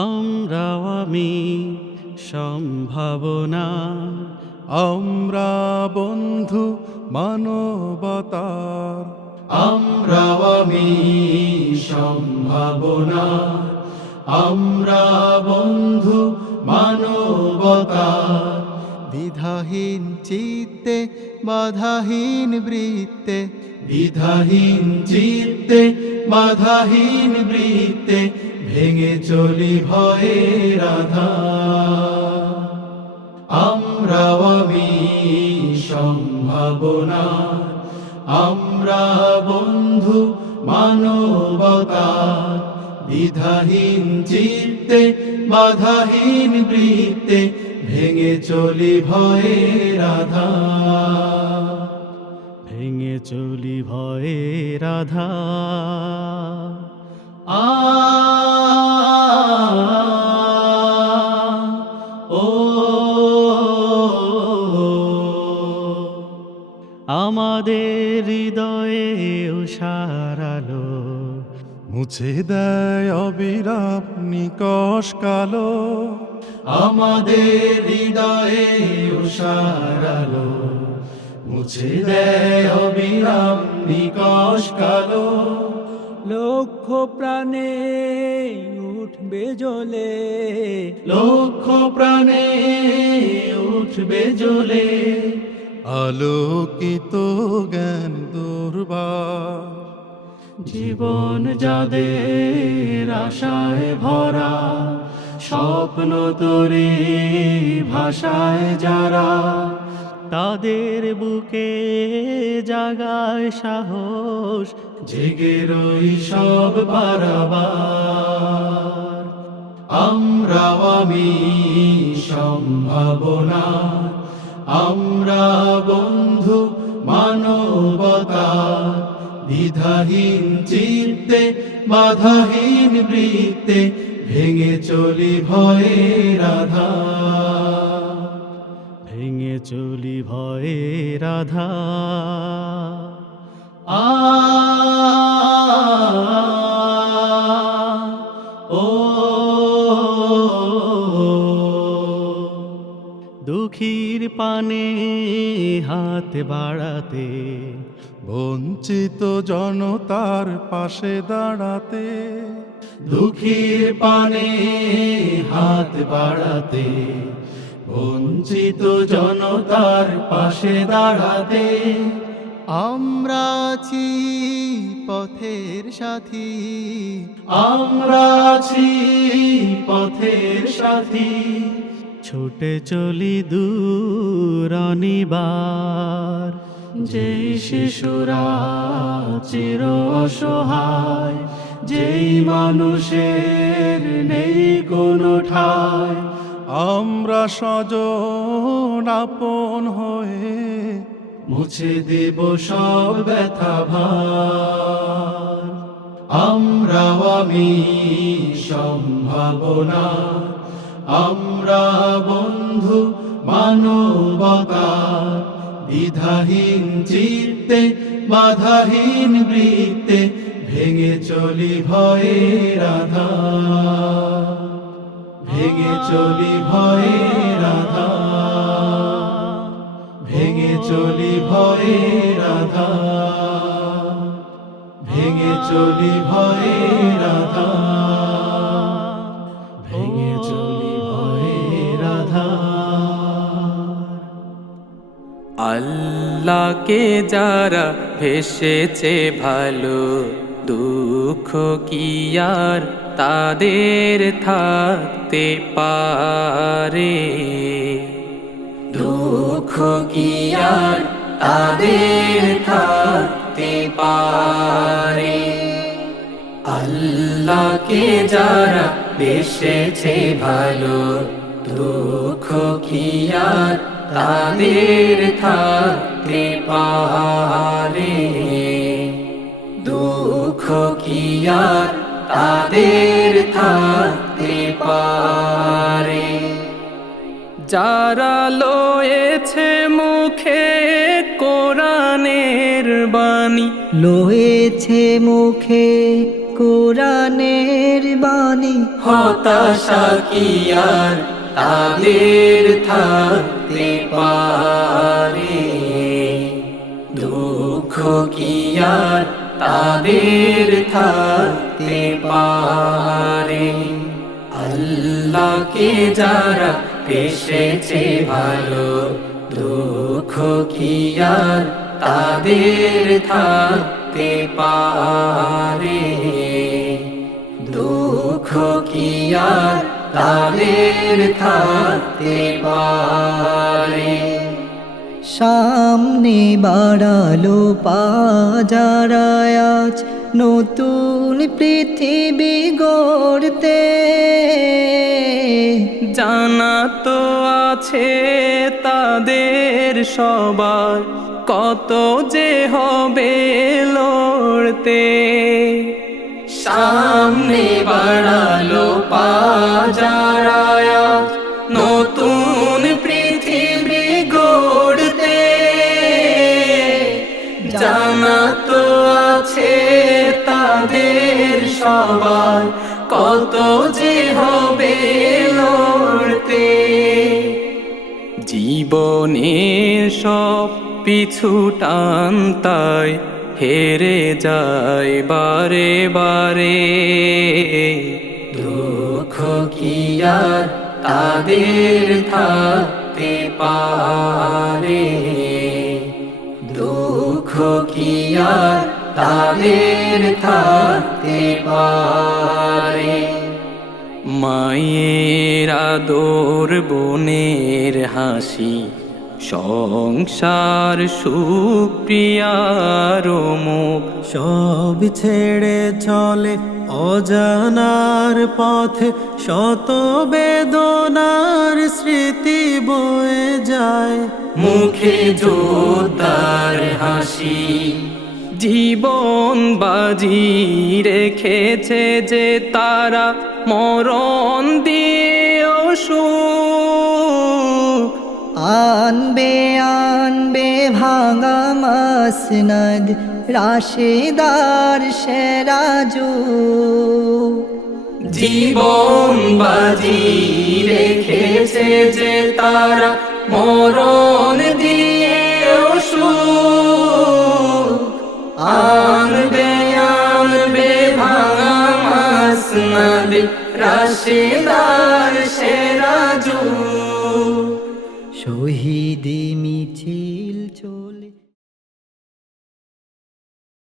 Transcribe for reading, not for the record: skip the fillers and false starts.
আমরাও আমি সম্ভাবনা, আমরা বন্ধু মানবতার। আমরাও আমি সম্ভাবনা, আমরা বন্ধু মানবতার। দ্বিধাহীন চিত্তে বাধাহীন বৃত্তে, দ্বিধাহীন চিত্তে বাধাহীন বৃত্তে, ভেঙে চলি ভয়ের আধার। আমরাও আমি সম্ভাবনা, আমরা বন্ধু মানবতার। দ্বিধাহীন চিত্তে বাধাহীন বৃত্তে, ভেঙে চলি ভয়ের আধার। ভেঙে চলি ভয়ের আধার। ও আমাদের হৃদয়ে উষার আলো, মুছে দেয় অবিরাম নিকষ কালো। আমাদের হৃদয়ে উষার আলো, মুছে দেয় অবিরাম নিকষ কালো। লক্ষ প্রাণে উঠবে জ্বলে, লক্ষ প্রাণে উঠবে জ্বলে। আলোকিত জ্ঞান দুর্বার, জীবন যাদের আশায় ভরা, স্বপ্ন তরি ভাষায় যারা, তাদের বুকে জাগায় সাহস, জেগে রই সব পারাবার। আমরাও আমি সম্ভাবনা, আমরা বন্ধু মানবতার। দ্বিধাহীন চিত্তে বাধাহীন বৃত্তে, ভেঙে চলি ভয়ের আধার। ভেঙে চলি ভয়ের আধার। ও দুঃখীর পানে হাত বাড়াতে, বঞ্চিত জনতার পাশে দাঁড়াতে। দুঃখীর পানে হাত বাড়াতে, বঞ্চিত জনতার পাশে দাঁড়াতে। আমরা আছি পথের সাথী, আমরা আছি পথের সাথী। ছুটে চলি দূর অনিবার, যেই শিশুরা চির অসহায়, যেই মানুষের নেই কোনো ঠাঁই। আমরা স্বজন আপন হয়ে মুছে দেব সব ব্যথা ভার। আমরাও আমি সম্ভাবনা, আমরা বন্ধু মানবতার। দ্বিধাহীন চিত্তে বাধাহীন বৃত্তে, ভেঙে চলি ভয়ের আধার। ভেঙে চলি ভয়ের আধার। ভেঙে চলি ভয়ের আধার। ভেঙে চলি ভয়ের আধার। ভেঙে চলি ভয়ের আধার। আল্লাহকে যারা ভেসেছে ভালো, দুঃখ কি আর তাদের থাকতে পারে? দুঃখ কি আর তাদের থাকতে পারে? আল্লাহকে যারা বেসেছে ভালো, দুঃখ কি আর তাদের থাকতে পারে? দুঃখ কি আর তাদের থাকতে পারে? যারা লয়েছে মুখে কোরআনের বাণী, লয়েছে মুখে কোরআনের বাণী হতাশা কি আর তাদের থাকতে পারে, দুঃখ কি আর তাদের থাকতে পারে। আল্লাহকে যারা পেশেছে ভালো, দুঃখ কি আর তাদের থাকতে পারে, দুঃখ কি আর তাদের থাকতে পারে। সামনে বাড়ালো যারা আজ নতুন পৃথিবী গড়তে, জানা তো আছে তাদের সবার কত যে হবে লড়তে। সামনে বাড়ালো যারা আজ নতুন পৃথিবী গড়তে, জানা তো আছে তাদের সবার কত যে হবে লড়তে। জীবনের সব পিছু টানতায় হেরে যায় বারে বারে, দুঃখ কি আর তাদের থাকতে পারে, দুঃখ কি আর তাদের থাকতে পারে। মায়ের আদর বোনের হাসি সংসার সুপ্রিয়ার মুখ, সব ছেড়ে চলে অজানার পথে, শত বেদনার স্মৃতি বয়ে যায়। মুখে যোদ্ধার হাসি জীবন বাজি রেখেছে যে তারা, মরণ দিয়েও সুখ আনবে আনবে ভাঙা মাসনদ রাশেদার সেরাজু। জীবন বাজি রেখেছে যে তারা, মরণ দিয়েও সুখ আনবে আনবে ভাঙা মাসনদ রাশেদার সেরাজু। শহীদি মিছিল